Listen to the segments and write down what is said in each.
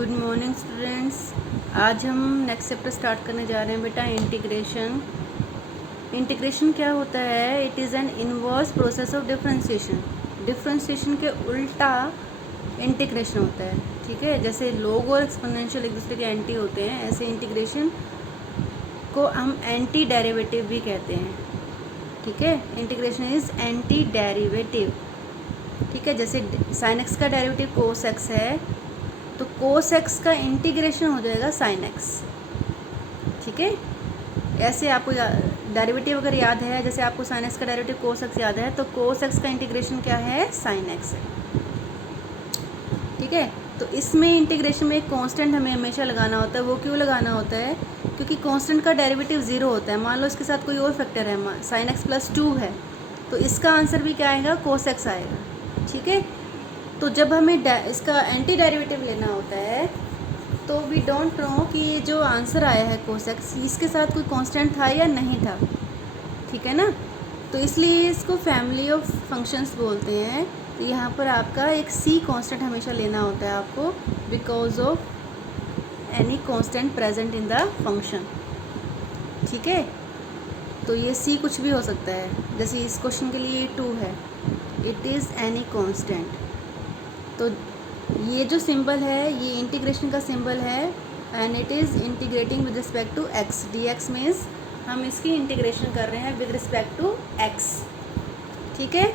Good morning students. आज हम next chapter start करने जा रहे हैं बेटा, इंटीग्रेशन। इंटीग्रेशन क्या होता है? It is an inverse process of differentiation. Differentiation के उल्टा इंटीग्रेशन होता है, ठीक है। जैसे लोग और एक्सपोनेंशियल एक दूसरे के एंटी होते हैं, ऐसे इंटीग्रेशन को हम एंटी डेरिवेटिव भी कहते हैं, ठीक है। इंटीग्रेशन इज़ एंटी डेरिवेटिव, ठीक है। जैसे साइन एक्स का डेरिवेटिव कोस एक्स है, तो कोस एक्स का इंटीग्रेशन हो जाएगा साइन एक्स, ठीक है। ऐसे आपको डेरिवेटिव अगर याद है, जैसे आपको साइन एक्स का डेरिवेटिव कोस एक्स याद है, तो कोस एक्स का इंटीग्रेशन क्या है? साइन एक्स है, ठीक है। तो इसमें इंटीग्रेशन में एक कांस्टेंट हमें हमेशा लगाना होता है। वो क्यों लगाना होता है? क्योंकि कांस्टेंट का डेरिवेटिव ज़ीरो होता है। मान लो इसके साथ कोई और फैक्टर है, साइन एक्स प्लस 2 है, तो इसका आंसर भी क्या आएगा? कोस एक्स आएगा, ठीक है। तो जब हमें इसका एंटी डेरिवेटिव लेना होता है, तो वी डोंट नो कि ये जो आंसर आया है कोस एक्स, इसके साथ कोई कांस्टेंट था या नहीं था, ठीक है ना। तो इसलिए इसको फैमिली ऑफ फंक्शंस बोलते हैं। तो यहाँ पर आपका एक सी कांस्टेंट हमेशा लेना होता है आपको, because of any constant present in the function, ठीक है। तो ये सी कुछ भी हो सकता है, जैसे इस क्वेश्चन के लिए 2 है, इट इज़ एनी कांस्टेंट। तो ये जो सिंबल है, ये इंटीग्रेशन का सिंबल है, and it is integrating with respect to X. D X means हम इसकी इंटीग्रेशन कर रहे हैं विद रिस्पेक्ट टू एक्स, ठीक है।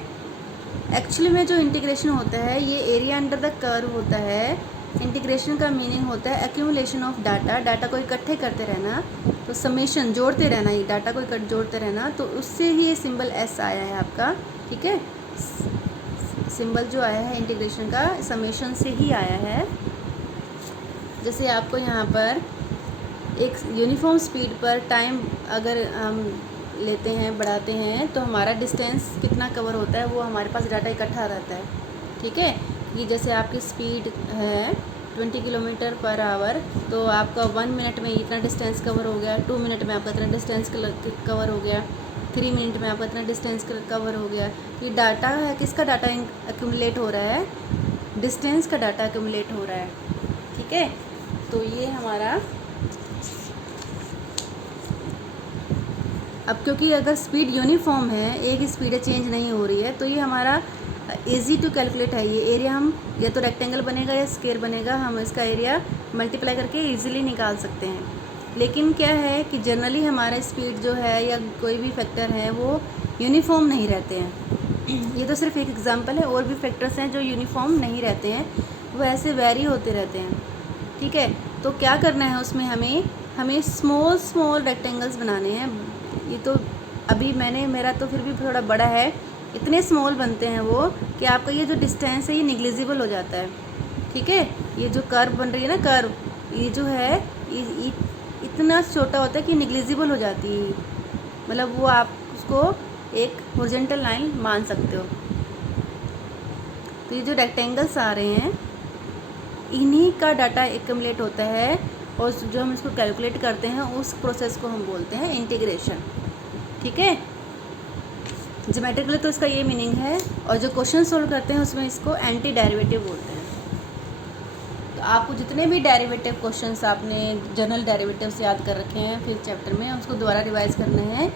एक्चुअली में जो इंटीग्रेशन होता है, ये एरिया अंडर द कर्व होता है। इंटीग्रेशन का मीनिंग होता है एक्यूमुलेशन ऑफ डाटा को इकट्ठे करते रहना, तो समेशन जोड़ते रहना, ये डाटा को जोड़ते रहना, तो उससे ही ये सिंबल एस आया है आपका, ठीक है। सिंबल जो आया है इंटीग्रेशन का, समेशन से ही आया है। जैसे आपको यहाँ पर एक यूनिफॉर्म स्पीड पर टाइम अगर हम लेते हैं, बढ़ाते हैं, तो हमारा डिस्टेंस कितना कवर होता है, वो हमारे पास डाटा इकट्ठा रहता है, ठीक है। ये जैसे आपकी स्पीड है 20 किलोमीटर पर आवर, तो आपका 1 मिनट में इतना डिस्टेंस कवर हो गया, 2 मिनट में आपका इतना डिस्टेंस कवर हो गया, 3 मिनट में आपका इतना डिस्टेंस कवर हो गया। ये डाटा है, किसका डाटा एक्यूमुलेट हो रहा है? डिस्टेंस का डाटा एक्यूमुलेट हो रहा है, ठीक है। तो ये हमारा, अब क्योंकि अगर स्पीड यूनिफॉर्म है, एक ही स्पीड है, चेंज नहीं हो रही है, तो ये हमारा इजी टू कैलकुलेट है। ये एरिया हम या तो रेक्टेंगल बनेगा या स्क्वायर बनेगा, हम इसका एरिया मल्टीप्लाई करके इजीली निकाल सकते हैं। लेकिन क्या है कि जनरली हमारा स्पीड जो है या कोई भी फैक्टर है, वो यूनिफॉर्म नहीं रहते हैं। ये तो सिर्फ एक एग्जांपल है, और भी फैक्टर्स हैं जो यूनिफॉर्म नहीं रहते हैं, वो ऐसे वेरी होते रहते हैं, ठीक है। तो क्या करना है उसमें, हमें स्मॉल रेक्टेंगल्स बनाने हैं। ये तो अभी मेरा तो फिर भी थोड़ा बड़ा है, इतने स्मॉल बनते हैं वो कि आपका ये जो डिस्टेंस है ये निग्लिजिबल हो जाता है, ठीक है। ये जो कर्व बन रही है ना, कर्व, ये जो है ये इतना छोटा होता है कि निग्लिजिबल हो जाती है, मतलब वो आप उसको एक हॉरिजॉन्टल लाइन मान सकते हो। तो ये जो रेक्टेंगल्स आ रहे हैं, इन्हीं का डाटा एक्यूमुलेट होता है, और जो हम इसको कैलकुलेट करते हैं, उस प्रोसेस को हम बोलते हैं इंटीग्रेशन, ठीक है। ज्योमेट्रिकली तो इसका ये मीनिंग है, और जो क्वेश्चन सोल्व करते हैं उसमें इसको एंटी डेरिवेटिव बोलते हैं। तो आपको जितने भी डेरिवेटिव क्वेश्चंस आपने जनरल डेरिवेटिव्स याद कर रखे हैं फिर चैप्टर में, उसको दोबारा रिवाइज करना है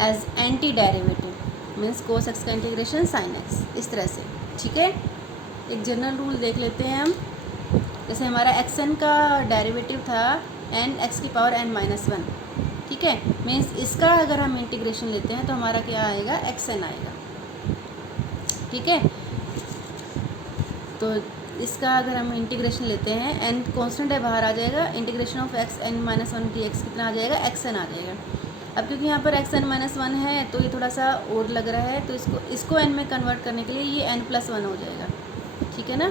as anti derivative, means cos X का इंटीग्रेशन साइन एक्स, इस तरह से, ठीक है। एक जनरल रूल देख लेते हैं हम। जैसे हमारा एक्स एन का डेरिवेटिव था एन एक्स की पावर एन माइनस 1, ठीक है। मीन्स इसका अगर हम इंटीग्रेशन लेते हैं तो हमारा क्या आएगा? एक्स एन आएगा, ठीक है। तो इसका अगर हम इंटीग्रेशन लेते हैं, एन कांस्टेंट है, बाहर आ जाएगा, integration of X N minus 1 D X कितना आ जाएगा? एक्स एन आ जाएगा। अब क्योंकि यहाँ पर एक्स एन माइनस 1 है, तो ये थोड़ा सा और लग रहा है, तो इसको एन में कन्वर्ट करने के लिए ये एन प्लस 1 हो जाएगा, ठीक है ना।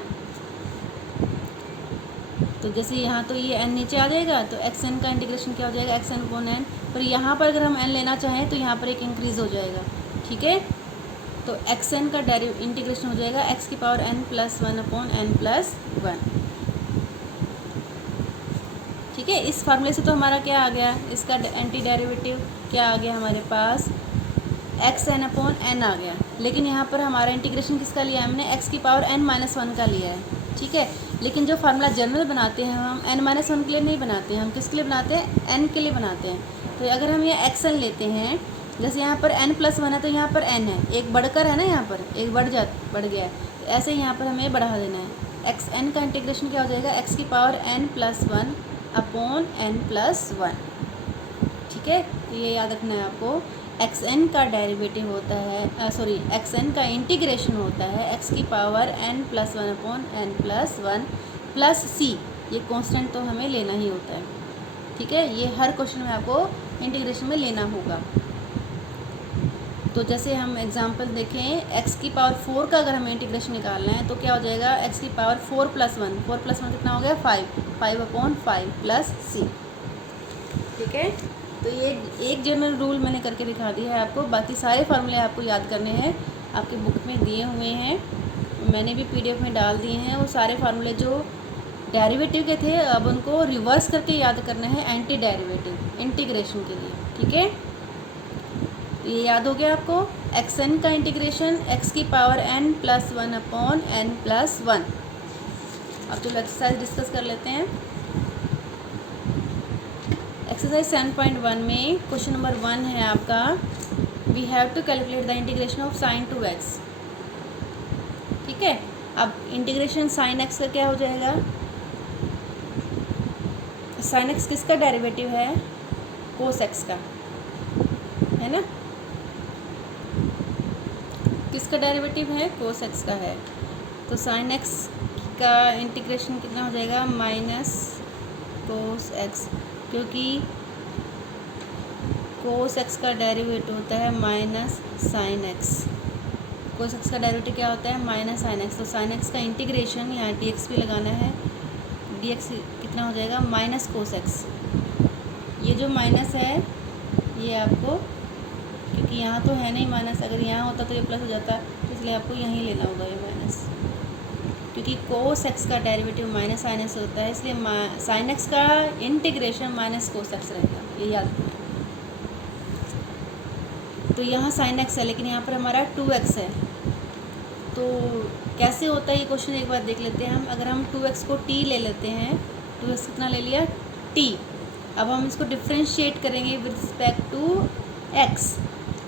तो जैसे यहाँ तो ये एन नीचे आ जाएगा, तो एक्स एन का इंटीग्रेशन क्या हो जाएगा? X N upon N. पर यहाँ पर अगर हम एन लेना चाहें तो यहाँ पर एक इंक्रीज़ हो जाएगा, ठीक है। तो एक्स एन का इंटीग्रेशन हो जाएगा एक्स की power N plus 1 upon N plus 1, ठीक है। इस फार्मूले से तो हमारा क्या आ गया? इसका एंटी डेरिवेटिव क्या आ गया हमारे पास? एक्स एन अपॉन एन आ गया। लेकिन यहाँ पर हमारा इंटीग्रेशन किसका लिया है हमने? एक्स की पावर एन माइनस 1 का लिया है, ठीक है। लेकिन जो फार्मूला जनरल बनाते हैं हम n-1 के लिए नहीं बनाते हैं, हम किसके लिए बनाते हैं, n के लिए बनाते हैं। तो अगर हम ये xn लेते हैं, जैसे यहाँ पर n+1 है तो यहाँ पर n है, एक बढ़कर है ना, यहाँ पर एक बढ़ गया है, तो ऐसे यहाँ पर हमें बढ़ा देना है। xn का इंटीग्रेशन क्या हो जाएगा, x की पावर n+1 अपॉन n+1। ठीक है, ये याद रखना है आपको। xn का डेरिवेटिव होता है, xn का इंटीग्रेशन होता है x की power n+1 upon n+1 plus c, ये कांस्टेंट तो हमें लेना ही होता है। ठीक है, ये हर क्वेश्चन में आपको इंटीग्रेशन में लेना होगा। तो जैसे हम एग्जांपल देखें, x की पावर 4 का अगर हमें इंटीग्रेशन निकालना है तो क्या हो जाएगा, x की पावर 4+1 कितना हो गया, 5 अपॉन 5 प्लस c। ठीक है, तो ये एक जनरल रूल मैंने करके दिखा दिया है आपको, बाकी सारे फार्मूले आपको याद करने हैं, आपके बुक में दिए हुए हैं, मैंने भी PDF में डाल दिए हैं। वो सारे फार्मूले जो डेरिवेटिव के थे अब उनको रिवर्स करके याद करना है एंटी डेरिवेटिव इंटीग्रेशन के लिए। ठीक है, ये याद हो गया आपको। xn का इंटीग्रेशन x की पावर n+1 अपॉन n+1। अब चलो एक्सरसाइज डिस्कस कर लेते हैं। एक्सरसाइज 7.1 में क्वेश्चन नंबर 1 है आपका, we have to calculate the integration of sin 2x। ठीक है, अब इंटीग्रेशन sin x का क्या हो जाएगा, sin x किसका डेरिवेटिव है, cos x का, है ना, किसका डेरिवेटिव है, cos x का है। तो sin x का इंटीग्रेशन कितना हो जाएगा, माइनस cos x, क्योंकि cos x का डेरिवेटिव होता है minus sin x। cos x का डेरिवेटिव क्या होता है, माइनस sin x। तो sin x का इंटीग्रेशन यहाँ dx भी लगाना है, dx कितना हो जाएगा, माइनस cos x। ये जो माइनस है ये आपको, क्योंकि यहाँ तो है नहीं माइनस, अगर यहाँ होता तो ये प्लस हो जाता, तो इसलिए आपको यहीं लेना होगा ये माइनस, क्योंकि cos x का डेरिवेटिव माइनस sin x होता है, इसलिए sin x का इंटीग्रेशन माइनस cos x रहेगा, ये याद रखना। तो यहाँ sin x है, लेकिन यहाँ पर हमारा 2x है, तो कैसे होता है ये क्वेश्चन एक बार देख लेते हैं हम। अगर हम 2x को t ले लेते हैं, 2x कितना ले लिया, t। अब हम इसको डिफ्रेंशिएट करेंगे विद रिस्पेक्ट टू x,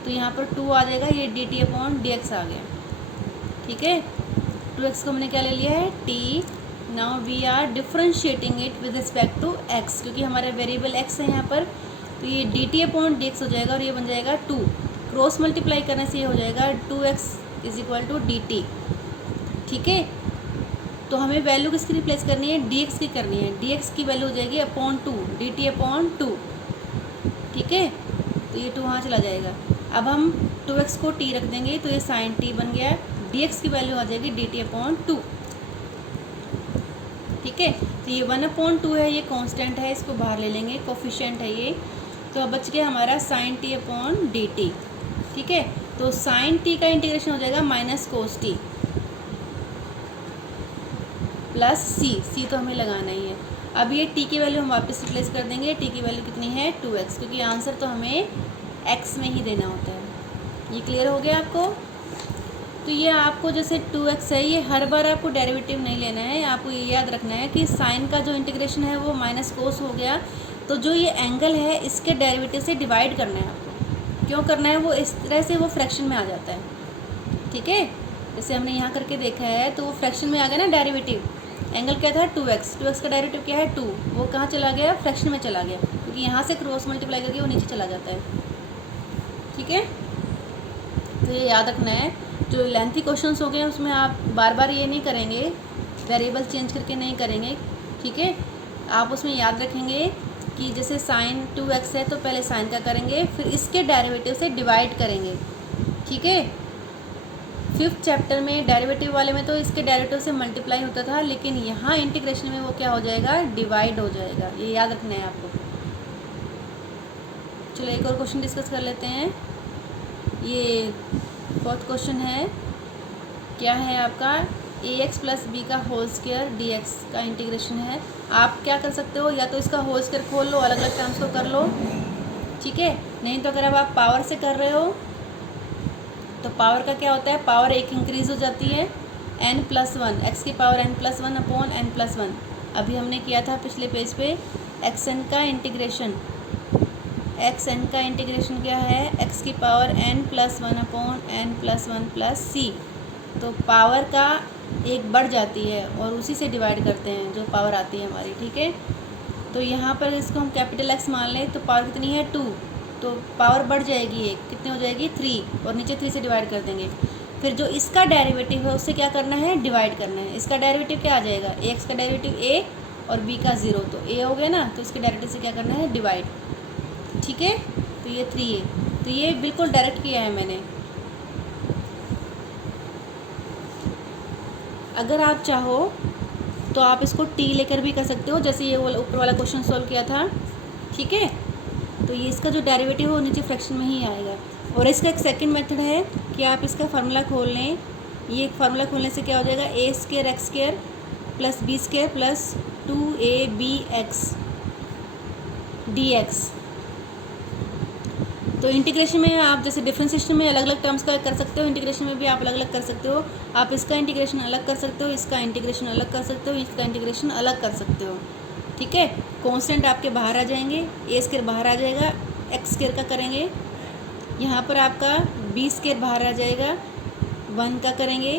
तो यहाँ पर 2 आ जाएगा, ये dt अपॉन dx आ गया। ठीक है, 2x को हमने क्या ले लिया है, t। Now we are differentiating it with respect to x, क्योंकि हमारा वेरिएबल x है यहाँ पर, तो ये dt अपॉन dx हो जाएगा और ये बन जाएगा 2। क्रॉस मल्टीप्लाई करने से ये हो जाएगा 2x is equal to dt। ठीक है, तो हमें वैल्यू किसकी रिप्लेस करनी है, dx की करनी है, dx की वैल्यू हो जाएगी अपॉन 2, dt अपॉन 2। ठीक है, तो ये 2 वहाँ चला जाएगा। अब हम 2x को t रख देंगे तो ये sin t बन गया, dx की वैल्यू आ जाएगी dt अपॉन 2। ठीक है, तो ये 1/2 है, ये कांस्टेंट है, इसको बाहर ले लेंगे, कोफिशिएंट है ये, तो अब बच गया हमारा sin t अपॉन dt। ठीक है, तो sin t का इंटीग्रेशन हो जाएगा minus cos t plus c तो हमें लगाना ही है। अब ये t की वैल्यू हम वापस रिप्लेस कर देंगे, t की वैल्यू कितनी है, 2x, क्योंकि आंसर तो हमें x में ही देना होता है। ये क्लियर हो गया आपको। तो ये आपको जैसे 2x है, ये हर बार आपको डेरिवेटिव नहीं लेना है, आपको ये याद रखना है कि साइन का जो इंटीग्रेशन है वो माइनस कोस हो गया, तो जो ये एंगल है इसके डेरिवेटिव से डिवाइड करना है आपको। क्यों करना है, वो इस तरह से वो फ्रैक्शन में आ जाता है। ठीक है, जैसे हमने यहाँ करके देखा है तो वो फ्रैक्शन में आ गया ना डेरिवेटिव। एंगल क्या था, 2x का डेरिवेटिव क्या है 2, वो कहाँ चला गया, फ्रैक्शन में चला गया, क्योंकि यहाँ से क्रॉस मल्टीप्लाई करके वो नीचे चला जाता है। ठीक है, तो ये याद रखना है। जो लेंथी क्वेश्चंस हो गए उसमें आप बार बार ये नहीं करेंगे, वेरिएबल चेंज करके नहीं करेंगे। ठीक है, आप उसमें याद रखेंगे कि जैसे साइन 2x है तो पहले साइन का करेंगे, फिर इसके डेरिवेटिव से डिवाइड करेंगे। ठीक है, 5th चैप्टर में डेरिवेटिव वाले में तो इसके डेरिवेटिव से मल्टीप्लाई होता था, लेकिन यहाँ इंटीग्रेशन में वो क्या हो जाएगा, डिवाइड हो जाएगा। ये याद रखना है आपको। चलो एक और क्वेश्चन डिस्कस कर लेते हैं। ये 4th क्वेश्चन है, क्या है आपका, ax प्लस बी का होल स्क्वायर dx का इंटीग्रेशन है। आप क्या कर सकते हो, या तो इसका होल स्क्वायर खोल लो, अलग अलग टर्म्स को कर लो। ठीक है, नहीं तो अगर अब आप पावर से कर रहे हो तो पावर का क्या होता है, पावर 1 इंक्रीज़ हो जाती है, n+1, एक्स की पावर n+1 अपॉन n+1। अभी हमने किया था पिछले पेज पे xn का इंटीग्रेशन। xn का इंटीग्रेशन क्या है, एक्स की power n+1 upon n+1 plus c। तो पावर का एक बढ़ जाती है और उसी से डिवाइड करते हैं जो पावर आती है हमारी, ठीक है। तो यहाँ पर इसको हम कैपिटल X मान लें तो पावर कितनी है 2, तो पावर बढ़ जाएगी एक, कितनी हो जाएगी 3, और नीचे 3 से डिवाइड कर देंगे। फिर जो इसका डेरिवेटिव है उससे क्या करना है, डिवाइड करना है। इसका डेरिवेटिव क्या आ जाएगा, एक्स का डेरिवेटिव a और b का 0, तो a हो गया ना, तो इसके डेरिवेटिव से क्या करना है, डिवाइड, ठीक है। तो ये 3 है, तो ये बिल्कुल डायरेक्ट किया है मैंने। अगर आप चाहो तो आप इसको t लेकर भी कर सकते हो, जैसे ये ऊपर वाला क्वेश्चन सॉल्व किया था, ठीक है। तो ये इसका जो डेरिवेटिव है वो नीचे फ्रैक्शन में ही आएगा। और इसका एक सेकंड मेथड है कि आप इसका फार्मूला खोल लें। ये फार्मूला खोलने से क्या हो जाएगा, a² x² + b² plus 2abx dx। तो इंटीग्रेशन में आप जैसे डिफरेंशिएशन में अलग अलग टर्म्स का कर सकते हो, इंटीग्रेशन में भी आप अलग अलग कर सकते हो। आप इसका इंटीग्रेशन अलग कर सकते हो, इसका इंटीग्रेशन अलग कर सकते हो, इसका इंटीग्रेशन अलग कर सकते हो, ठीक है। कांस्टेंट आपके बाहर आ जाएंगे, a² बाहर आ जाएगा, x² का करेंगे, यहाँ पर आपका b² बाहर आ जाएगा, 1 का करेंगे,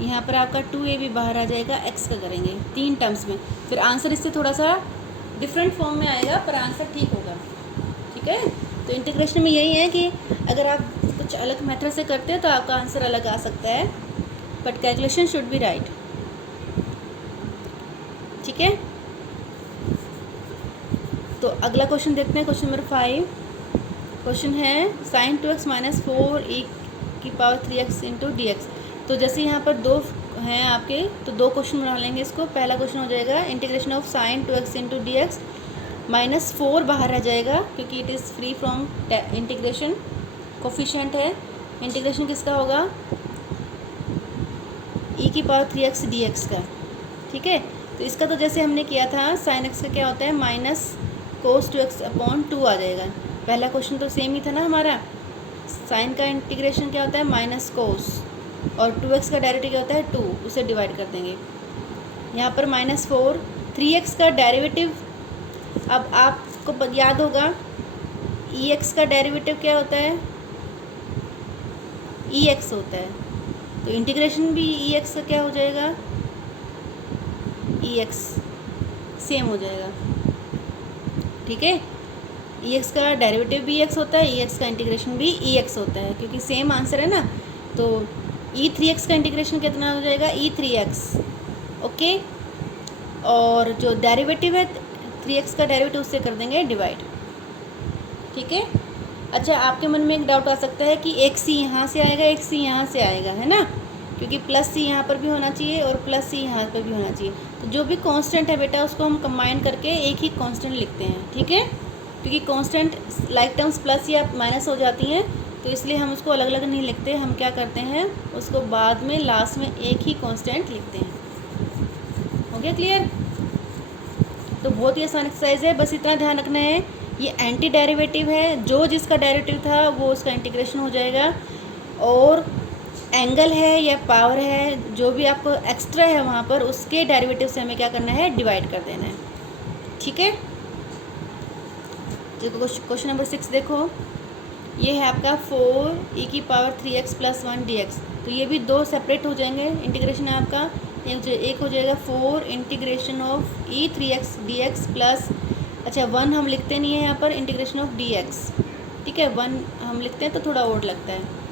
यहाँ पर आपका 2ab बाहर आ जाएगा, x का करेंगे, 3 टर्म्स में। फिर आंसर इससे थोड़ा सा डिफरेंट फॉर्म में आएगा पर आंसर ठीक होगा, ठीक है। तो इंटीग्रेशन में यही है कि अगर आप कुछ अलग मेथड से करते हो तो आपका आंसर अलग आ सकता है, but calculation should be right, ठीक है। तो अगला क्वेश्चन देखते हैं, क्वेश्चन नंबर 5। क्वेश्चन है sin 2x - 4e⁻³ 3x dx। तो जैसे यहाँ पर 2 हैं आपके, तो 2 क्वेश्चन बना लेंगे इसको। पहला क्वेश्चन हो जाएगा integration of sin 2x dx, -4 बाहर आ जाएगा क्योंकि it is free from integration, coefficient है। इंटीग्रेशन किसका होगा, e⁻³ dx का, ठीक है। तो इसका तो जैसे हमने किया था sin x का क्या होता है, -cos 2x/2 आ जाएगा। पहला क्वेश्चन तो सेम ही था ना हमारा। साइन का इंटीग्रेशन क्या होता है, -cos, और 2x का डेरिवेटिव क्या होता है 2, उसे डिवाइड कर देंगे। यहाँ पर -4, 3x का डेरिवेटिव, अब आपको याद होगा ex का डेरिवेटिव क्या होता है, ex होता है। तो इंटीग्रेशन भी ex का क्या हो जाएगा, ex सेम हो जाएगा, ठीक है। ex का डेरिवेटिव भी ex होता है, ex का इंटीग्रेशन भी ex होता है, क्योंकि सेम आंसर है ना। तो e3x का इंटीग्रेशन कितना हो जाएगा, e3x, ओके। और जो डेरिवेटिव है 3x का डेरिवेटिव उससे कर देंगे डिवाइड, ठीक है। अच्छा, आपके मन में एक डाउट आ सकता है कि एक c यहाँ से आएगा, एक c यहाँ से आएगा, है ना, क्योंकि +c यहाँ पर भी होना चाहिए और +c यहाँ पर भी होना चाहिए। तो जो भी कांस्टेंट है बेटा उसको हम कंबाइन करके एक ही कांस्टेंट लिखते हैं, ठीक है। क्योंकि कांस्टेंट लाइक टर्म्स प्लस या माइनस हो जाती हैं, तो इसलिए हम उसको अलग अलग नहीं लिखते। हम क्या करते हैं, उसको बाद में लास्ट में एक ही कांस्टेंट लिखते हैं। हो गया क्लियर। तो बहुत ही आसान एक्सरसाइज है, बस इतना ध्यान रखना है ये एंटी डेरिवेटिव है, जो जिसका डेरिवेटिव था वो उसका इंटीग्रेशन हो जाएगा। और एंगल है या पावर है, जो भी आपको एक्स्ट्रा है वहाँ पर, उसके डेरिवेटिव से हमें क्या करना है, डिवाइड कर देना है, ठीक है। क्वेश्चन नंबर 6 देखो, ये है आपका 4e⁻³ + 1 dx। तो ये भी 2 सेपरेट हो जाएंगे, इंटीग्रेशन है आपका। एक हो जाएगा 4 integration of e3x dx plus, अच्छा 1 हम लिखते नहीं है यहाँ पर, इंटीग्रेशन ऑफ dx, ठीक है। 1 हम लिखते हैं तो थोड़ा और लगता है।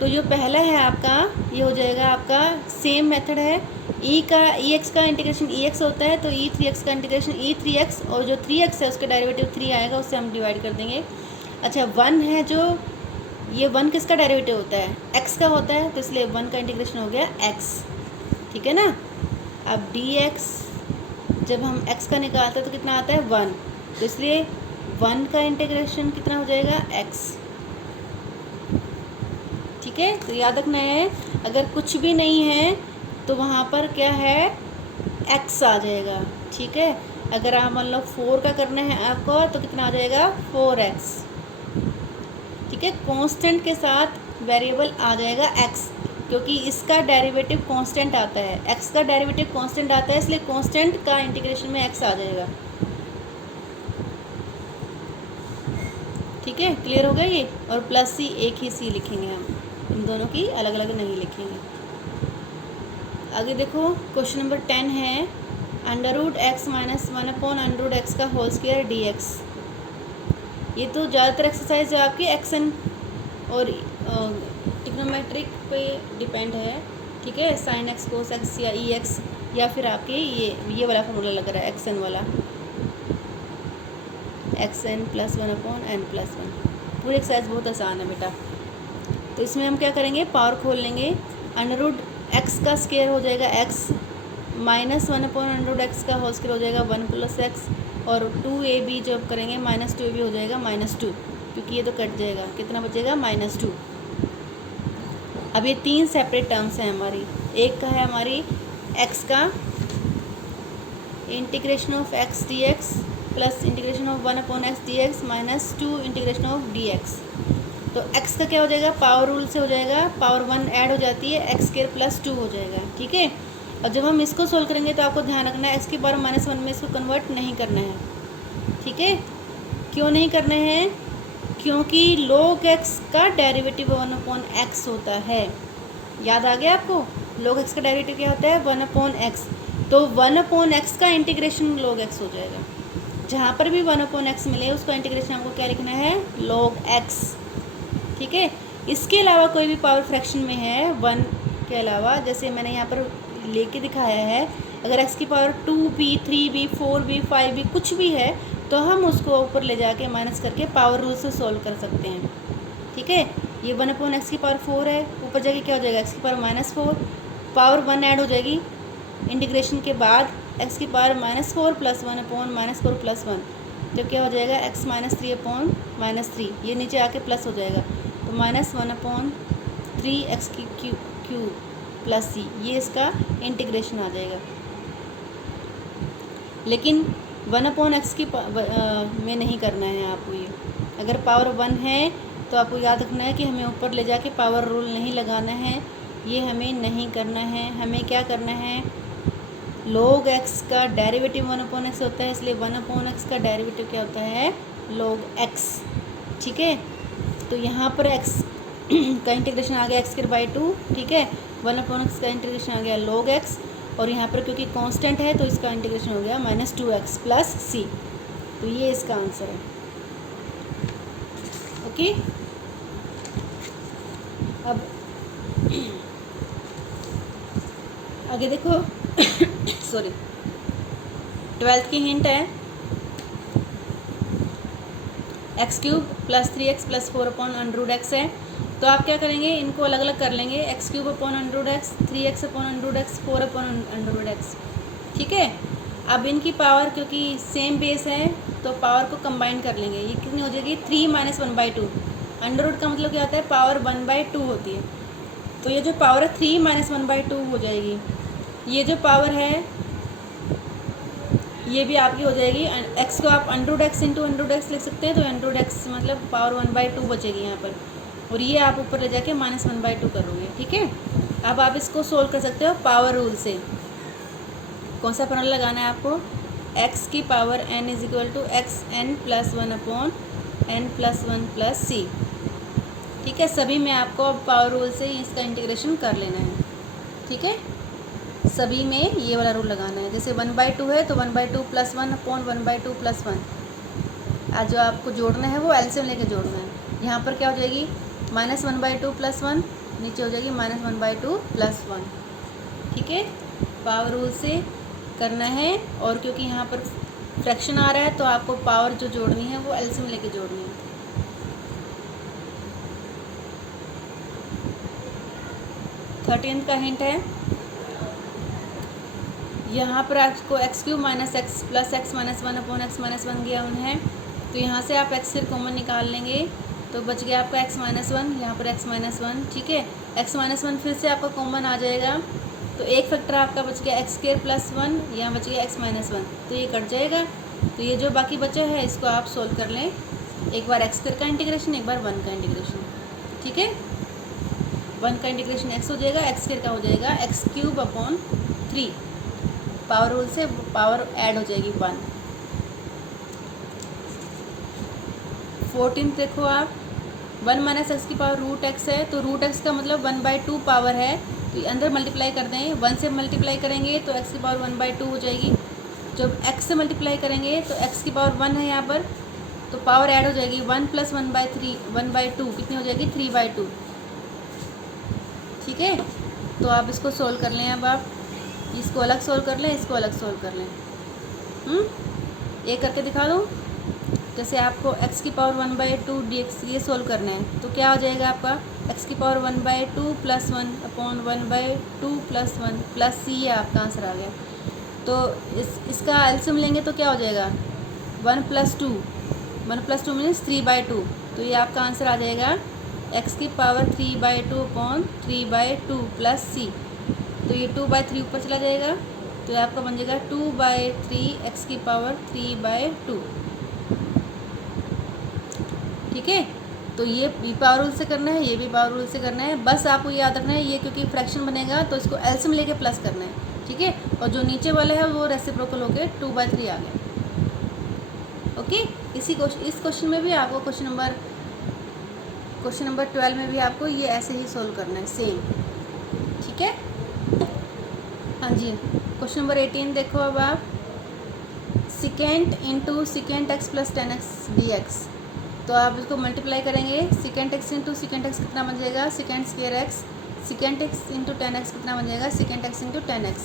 तो जो पहला है आपका, ये हो जाएगा आपका सेम मेथड है। ex का इंटीग्रेशन ex होता है, तो e3x का इंटीग्रेशन e3x, और जो 3x है उसका डेरिवेटिव 3 आएगा, उससे हम डिवाइड कर देंगे। अच्छा 1 है, जो ये 1 किसका डेरिवेटिव होता है, x का होता है, तो इसलिए 1 का इंटीग्रेशन हो गया x, ठीक है ना। अब dx जब हम x का निकालते हैं तो कितना आता है 1, तो इसलिए 1 का इंटीग्रेशन कितना हो जाएगा x, ठीक है। तो याद रखना है, अगर कुछ भी नहीं है तो वहाँ पर क्या है, x आ जाएगा, ठीक है। अगर आप मान लो 4 का करना है आपको, तो कितना आ जाएगा 4x, ठीक है। कांस्टेंट के साथ वेरिएबल आ जाएगा x, क्योंकि इसका डेरिवेटिव कांस्टेंट आता है, x का डेरिवेटिव कांस्टेंट आता है, इसलिए कांस्टेंट का इंटीग्रेशन में x आ जाएगा। ठीक है, क्लियर हो गया ये। और प्लस सी, एक ही सी लिखेंगे हम, इन दोनों की अलग अलग नहीं लिखेंगे। आगे देखो क्वेश्चन नंबर 10 है √x - 1/√x का होल स्क्वायर dx। ये तो ज़्यादातर एक्सरसाइज है आपकी एक्सन और ट्रिग्नोमेट्रिक पे डिपेंड है। ठीक है, sin x cos x या ex, या फिर आपके ये वाला फॉर्मूला लग रहा है एक्सन वाला, xn + 1/n+1। पूरी एक्सरसाइज बहुत आसान है बेटा। तो इसमें हम क्या करेंगे, पावर खोल लेंगे। √x का स्क्वायर हो जाएगा x, -1/√x का होल स्क्वायर हो जाएगा 1 + x, और 2ab जब करेंगे -2ab हो जाएगा -2, क्योंकि ये तो कट जाएगा, कितना बचेगा -2। अब ये 3 सेपरेट टर्म्स हैं हमारी। एक का है हमारी x का integration of x dx plus integration of 1/x dx -2 integration of dx। तो x का क्या हो जाएगा, पावर रूल से हो जाएगा, पावर 1 ऐड हो जाती है, x² + 2 हो जाएगा। ठीक है, और जब हम इसको सोल्व करेंगे तो आपको ध्यान रखना है x की पावर -1 में इसको कन्वर्ट नहीं करना है। ठीक है, क्यों नहीं करना है, क्योंकि log x का डेरिवेटिव 1/x होता है। याद आ गया आपको, log x का डेरिवेटिव क्या होता है, 1/x। तो 1/x का इंटीग्रेशन log x हो जाएगा। जहाँ पर भी 1/x मिले उसका इंटीग्रेशन हमको क्या लिखना है, log x। ठीक है, इसके अलावा कोई भी पावर फ्रैक्शन में है 1 के अलावा, जैसे मैंने यहाँ पर लेके दिखाया है, अगर x की power 2b 3b 4b 5b कुछ भी है तो हम उसको ऊपर ले जाके माइनस करके पावर रूल से सॉल्व कर सकते हैं। ठीक है, ये 1/x की पावर 4 है, ऊपर जाके क्या हो जाएगा, x की पावर -4, पावर 1 ऐड हो जाएगी इंटीग्रेशन के बाद, x की पावर -4 + 1/-4 + 1, तो क्या हो जाएगा x -3/-3, ये नीचे आके प्लस हो जाएगा, तो -1/3 x³ + c, ये इसका इंटीग्रेशन आ जाएगा। लेकिन 1/x की में नहीं करना है आपको ये। अगर पावर 1 है तो आपको याद रखना है कि हमें ऊपर ले जाके पावर रूल नहीं लगाना है, ये हमें नहीं करना है। हमें क्या करना है, log x का डेरिवेटिव 1/x होता है, इसलिए 1/x का डेरिवेटिव क्या होता है, log x। ठीक है, तो यहाँ पर x का इंटीग्रेशन आ गया x²/2। ठीक है, 1/x का इंटीग्रेशन आ गया log x, और यहाँ पर क्योंकि कांस्टेंट है तो इसका इंटीग्रेशन हो गया -2x + c। तो ये इसका आंसर है। ओके, अब आगे देखो सॉरी, 12th की हिंट है x³ + 3x + 4/√x है। तो आप क्या करेंगे, इनको अलग अलग कर लेंगे, x³ / 3x / 4/√x। ठीक है, अब इनकी पावर क्योंकि सेम बेस है तो पावर को कंबाइन कर लेंगे। ये कितनी हो जाएगी, 3 - 1/2। अंडर का मतलब क्या होता है, पावर 1/2 होती है, तो ये जो पावर है 3 - 1/2 हो जाएगी। ये जो पावर है ये भी आपकी हो जाएगी, x को आप √x × √x लिख सकते हैं, तो √x मतलब पावर 1/2 बचेगी यहाँ पर, और ये आप ऊपर ले जाके -1/2 करोगे। ठीक है, अब आप इसको सोल्व कर सकते हो पावर रूल से। कौन सा फॉर्मूला लगाना है आपको, x की power n = xn + 1/n+1 + c। ठीक है, सभी में आपको पावर रूल से इसका इंटीग्रेशन कर लेना है। ठीक है, सभी में ये वाला रूल लगाना है। जैसे 1/2 है तो 1/2 + 1/1/2 + 1। आज जो आपको जोड़ना है वो एलसीएम लेके जोड़ना है। यहाँ पर क्या हो जाएगी, -1/2 + 1, नीचे हो जाएगी -1/2 + 1। ठीक है, पावर रूल से करना है, और क्योंकि यहाँ पर फ्रैक्शन आ रहा है तो आपको पावर जो जोड़नी है वो एलसीएम लेके जोड़नी है। 13th का हिंट है, यहाँ पर आपको x³ - x + x -1/x -1 given है, तो यहाँ से आप x फिर कॉमन निकाल लेंगे तो बच गया आपका x -1, यहाँ पर x -1। ठीक है, x -1 फिर से आपका कॉमन आ जाएगा, तो एक फैक्टर आपका बच गया x² + 1, यहाँ बच गया x -1, तो ये कट जाएगा। तो ये जो बाकी बचा है इसको आप सोल्व कर लें, एक बार x² का इंटीग्रेशन, एक बार 1 का इंटीग्रेशन। ठीक है, 1 का इंटीग्रेशन x हो जाएगा, x स्क्वायर का हो जाएगा x cube upon 3। Power rule से पावर ऐड हो जाएगी 1। 14 देखो आप, 1 माइनस एक्स की पावर रूट एक्स है, तो रूट एक्स का मतलब 1/2 पावर है, तो अंदर मल्टीप्लाई कर दें, 1 से मल्टीप्लाई करेंगे तो x की पावर 1/2 हो जाएगी। जब x से मल्टीप्लाई करेंगे तो x की पावर 1 है यहाँ पर, तो पावर ऐड हो जाएगी 1 + 1/2 कितनी हो जाएगी 3/2। ठीक है, तो आप इसको सोल्व कर लें। अब आप इसको अलग सोल्व कर लें, इसको अलग सोल्व कर लें। एक करके दिखा दूँ। जैसे आपको x की पावर 1/2 dx ये सोल्व करना है, तो क्या हो जाएगा आपका x की पावर 1/2 + 1/1/2 + 1 + c है, आपका आंसर आ गया। तो इसका एलसीएम लेंगे तो क्या हो जाएगा 1 + 2, 1 + 2 मीन्स 3/2, तो ये आपका आंसर आ जाएगा x की पावर 3/2 अपॉन 3/2 + c। तो ये 2/3 ऊपर चला जाएगा, तो ये आपका बन जाएगा 2/3 x की पावर 3/2। ठीक है, तो ये भी पावर रूल से करना है, ये भी पावर रूल से करना है। बस आपको याद रखना है ये क्योंकि फ्रैक्शन बनेगा तो इसको एलसीएम लेके प्लस करना है। ठीक है, और जो नीचे वाला है वो रेसिप्रोकल होके 2/3 आ गया। ओके, इस क्वेश्चन में भी आपको क्वेश्चन नंबर 12 में भी आपको ये ऐसे ही सोल्व करना है सेम। ठीक है, हाँ जी। क्वेश्चन नंबर 18 देखो अब आप, second into second x plus 10x dx, तो आप इसको मल्टीप्लाई करेंगे। Second x into second x कितना बन जाएगा second square x, second x into 10x कितना बन जाएगा सेकेंड एक्स इंटू 10x।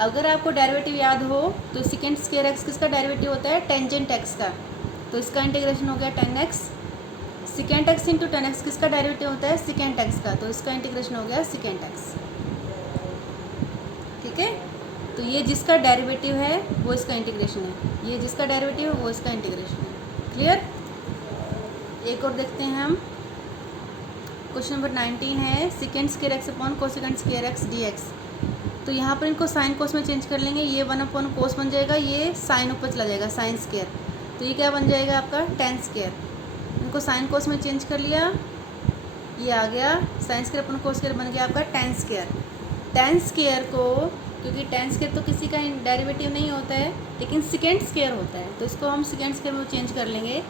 अगर आपको डेरिवेटिव याद हो तो सेकेंड स्क्वायर एक्स किसका डेरिवेटिव होता है टेंजेंट एक्स का, तो इसका इंटीग्रेशन हो गया 10x। Second x into 10x किसका डेरिवेटिव होता है सेकेंड एक्स का, तो इसका इंटीग्रेशन हो गया सेकेंड एक्स। ठीक है, तो ये जिसका डेरिवेटिव है वो इसका इंटीग्रेशन है, ये जिसका डेरिवेटिव है वो इसका इंटीग्रेशन है। क्लियर। एक और देखते हैं हम, क्वेश्चन नंबर 19 है, second square x upon cosecant square x dx। तो यहाँ पर इनको साइन कोस में चेंज कर लेंगे, ये 1 अपॉन कोस बन जाएगा, ये साइन ऊपर चला जाएगा साइन स्क्वायर, तो ये क्या बन जाएगा आपका टेन स्क्वायर। इनको साइन कोस में चेंज कर लिया, ये आ गया sine square upon cos square बन गया आपका टेन स्क्वायर। टेन स्क्वायर को, क्योंकि टेन स्क्वायर तो किसी का डेरिवेटिव नहीं होता है लेकिन सेकेंड स्क्वायर होता है, तो इसको हम सेकेंड स्क्वायर में चेंज कर लेंगे।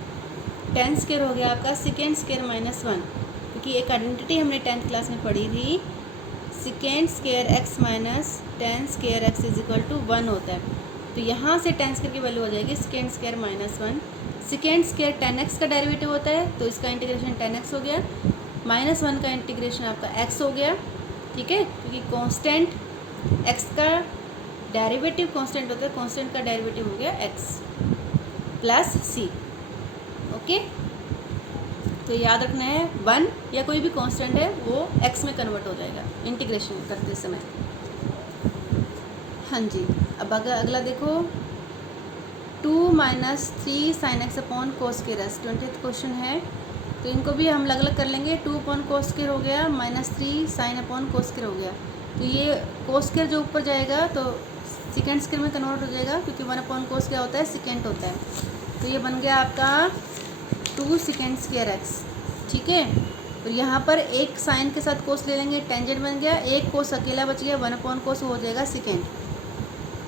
टेन स्क्वायर हो गया आपका सेकेंड स्क्वायर -1, क्योंकि एक आइडेंटिटी हमने 10th क्लास में पढ़ी थी, second square x minus ten square x = 1 होता है। तो यहाँ से टेन स्क्वायर की वैल्यू हो जाएगी second square -1। Second square 10x का डेरिवेटिव होता है, तो इसका इंटीग्रेशन 10x हो गया, -1 का इंटीग्रेशन आपका x हो गया। ठीक है, क्योंकि कांस्टेंट x का डेरिवेटिव कांस्टेंट होता है, कांस्टेंट का डेरिवेटिव हो गया x प्लस c। ओके, तो याद रखना है 1 या कोई भी कांस्टेंट है वो x में कन्वर्ट हो जाएगा इंटीग्रेशन करते समय। हाँ जी, अब अगला देखो, 2 - 3 sin x upon cos square x 20th question है, तो इनको भी हम अलग अलग कर लेंगे। 2 अपॉन कोस स्क्वायर हो गया, -3 sin अपॉन कोस स्क्वायर हो गया, तो ये कोस स्क्वायर जो ऊपर जाएगा तो सेकेंड स्क्वायर में कन्वर्ट हो जाएगा, क्योंकि 1 अपॉन कोस क्या होता है सेकेंड होता है। तो ये बन गया आपका 2 सेकेंड स्क्वायर एक्स। ठीक है, और यहाँ पर एक साइन के साथ कोस ले लेंगे, टेंजेंट बन गया, एक कोस अकेला बच गया, 1 अपॉन कोस हो जाएगा सेकेंड।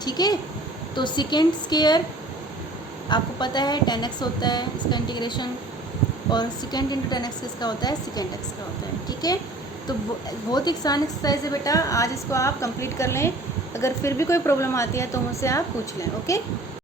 ठीक है, तो सेकेंड स्क्वायर आपको पता है 10x होता है इसका इंटीग्रेशन, और सेकेंड इंटू 10x किसका होता है सेकेंड एक्स का होता है। ठीक है, तो बहुत ही आसान एक्सरसाइज है बेटा, आज इसको आप कंप्लीट कर लें। अगर फिर भी कोई प्रॉब्लम आती है तो मुझसे आप पूछ लें। ओके।